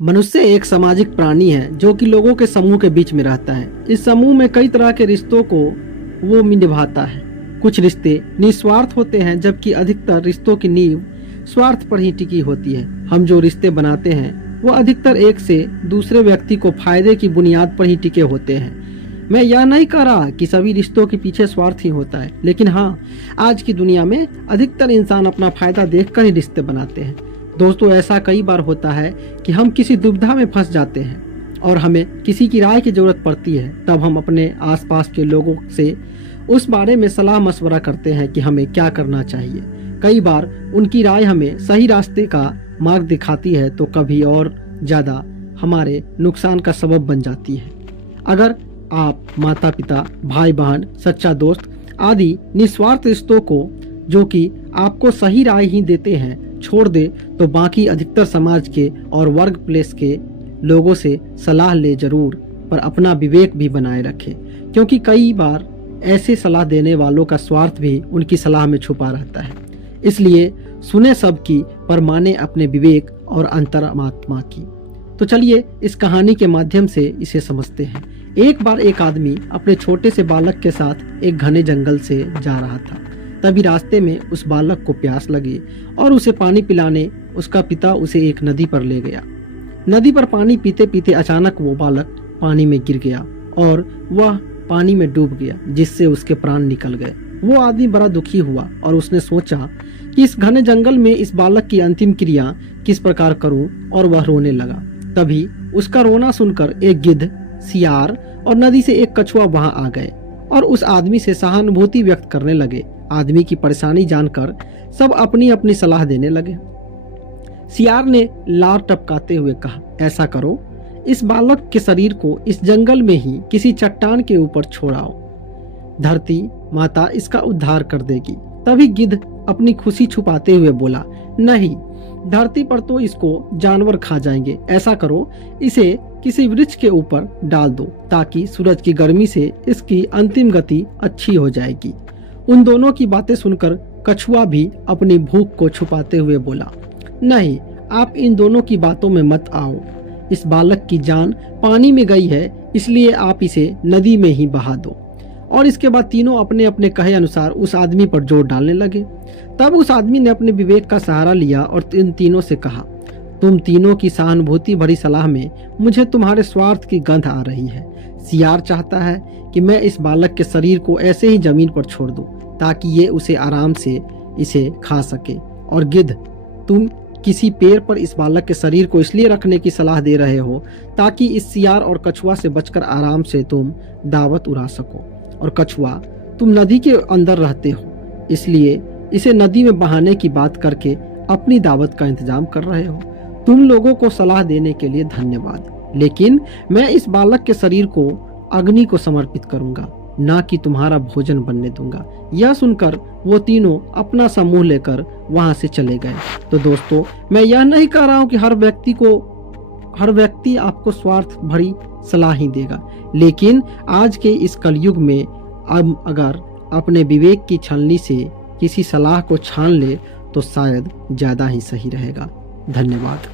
मनुष्य एक सामाजिक प्राणी है जो कि लोगों के समूह के बीच में रहता है। इस समूह में कई तरह के रिश्तों को वो निभाता है। कुछ रिश्ते निस्वार्थ होते हैं जबकि अधिकतर रिश्तों की नींव स्वार्थ पर ही टिकी होती है। हम जो रिश्ते बनाते हैं वो अधिकतर एक से दूसरे व्यक्ति को फायदे की बुनियाद पर ही टिके होते हैं। मैं यह नहीं कह रहा कि सभी रिश्तों के पीछे स्वार्थ ही होता है, लेकिन हाँ, आज की दुनिया में अधिकतर इंसान अपना फायदा देखकर ही रिश्ते बनाते हैं। दोस्तों, ऐसा कई बार होता है कि हम किसी दुविधा में फंस जाते हैं और हमें किसी की राय की जरूरत पड़ती है। तब हम अपने आसपास के लोगों से उस बारे में सलाह मशवरा करते हैं कि हमें क्या करना चाहिए। कई बार उनकी राय हमें सही रास्ते का मार्ग दिखाती है तो कभी और ज़्यादा हमारे नुकसान का सबब बन जाती है। अगर आप माता पिता, भाई बहन, सच्चा दोस्त आदि निस्वार्थ रिश्तों को जो कि आपको सही राय ही देते हैं छोड़ दे तो बाकी अधिकतर समाज के और वर्क प्लेस के लोगों से सलाह ले जरूर, पर अपना विवेक भी बनाए रखें, क्योंकि कई बार ऐसे सलाह देने वालों का स्वार्थ भी उनकी सलाह में छुपा रहता है। इसलिए सुने सबकी पर माने अपने विवेक और अंतरात्मा की। तो चलिए इस कहानी के माध्यम से इसे समझते हैं। एक बार एक आदमी अपने छोटे से बालक के साथ एक घने जंगल से जा रहा था। तभी रास्ते में उस बालक को प्यास लगी और उसे पानी पिलाने उसका पिता उसे एक नदी पर ले गया। नदी पर पानी पीते पीते अचानक वो बालक पानी में गिर गया और वह पानी में डूब गया, जिससे उसके प्राण निकल गए। वो आदमी बड़ा दुखी हुआ और उसने सोचा कि इस घने जंगल में इस बालक की अंतिम क्रिया किस प्रकार करूं, और वह रोने लगा। तभी उसका रोना सुनकर एक गिद्ध, सियार और नदी से एक कछुआ वहां आ गए और उस आदमी से सहानुभूति व्यक्त करने लगे। आदमी की परेशानी जानकर सब अपनी अपनी सलाह देने लगे। सियार ने लार टपकाते हुए कहा, ऐसा करो, इस बालक के शरीर को इस जंगल में ही किसी चट्टान के ऊपर छोड़ाओ, धरती माता इसका उद्धार कर देगी। तभी गिद्ध अपनी खुशी छुपाते हुए बोला, नहीं, धरती पर तो इसको जानवर खा जाएंगे। ऐसा करो, इसे किसी वृक्ष के ऊपर डाल दो ताकि सूरज की गर्मी से इसकी अंतिम गति अच्छी हो जाएगी। उन दोनों की बातें सुनकर कछुआ भी अपनी भूख को छुपाते हुए बोला, नहीं, आप इन दोनों की बातों में मत आओ। इस बालक की जान पानी में गई है, इसलिए आप इसे नदी में ही बहा दो। और इसके बाद तीनों अपने अपने कहे अनुसार उस आदमी पर जोर डालने लगे। तब उस आदमी ने अपने विवेक का सहारा लिया और इन तीनों से कहा, तुम तीनों की सहानुभूति भरी सलाह में मुझे तुम्हारे स्वार्थ की गंध आ रही है। सियार चाहता है कि मैं इस बालक के शरीर को ऐसे ही जमीन पर छोड़ दूं ताकि ये उसे आराम से इसे खा सके, और गिद्ध, तुम किसी पेड़ पर इस बालक के शरीर को इसलिए रखने की सलाह दे रहे हो ताकि इस सियार और कछुआ से बचकर आराम से तुम दावत उड़ा सको। और कछुआ, तुम नदी के अंदर रहते हो, इसलिए इसे नदी में बहाने की बात करके अपनी दावत का इंतजाम कर रहे हो। तुम लोगों को सलाह देने के लिए धन्यवाद, लेकिन मैं इस बालक के शरीर को अग्नि को समर्पित करूंगा, ना कि तुम्हारा भोजन बनने दूंगा। यह सुनकर वो तीनों अपना समूह लेकर वहां से चले गए। तो दोस्तों, मैं यह नहीं कह रहा हूं कि हर व्यक्ति आपको स्वार्थ भरी सलाह ही देगा, लेकिन आज के इस कलयुग में अब अगर अपने विवेक की छलनी से किसी सलाह को छान ले तो शायद ज्यादा ही सही रहेगा। धन्यवाद।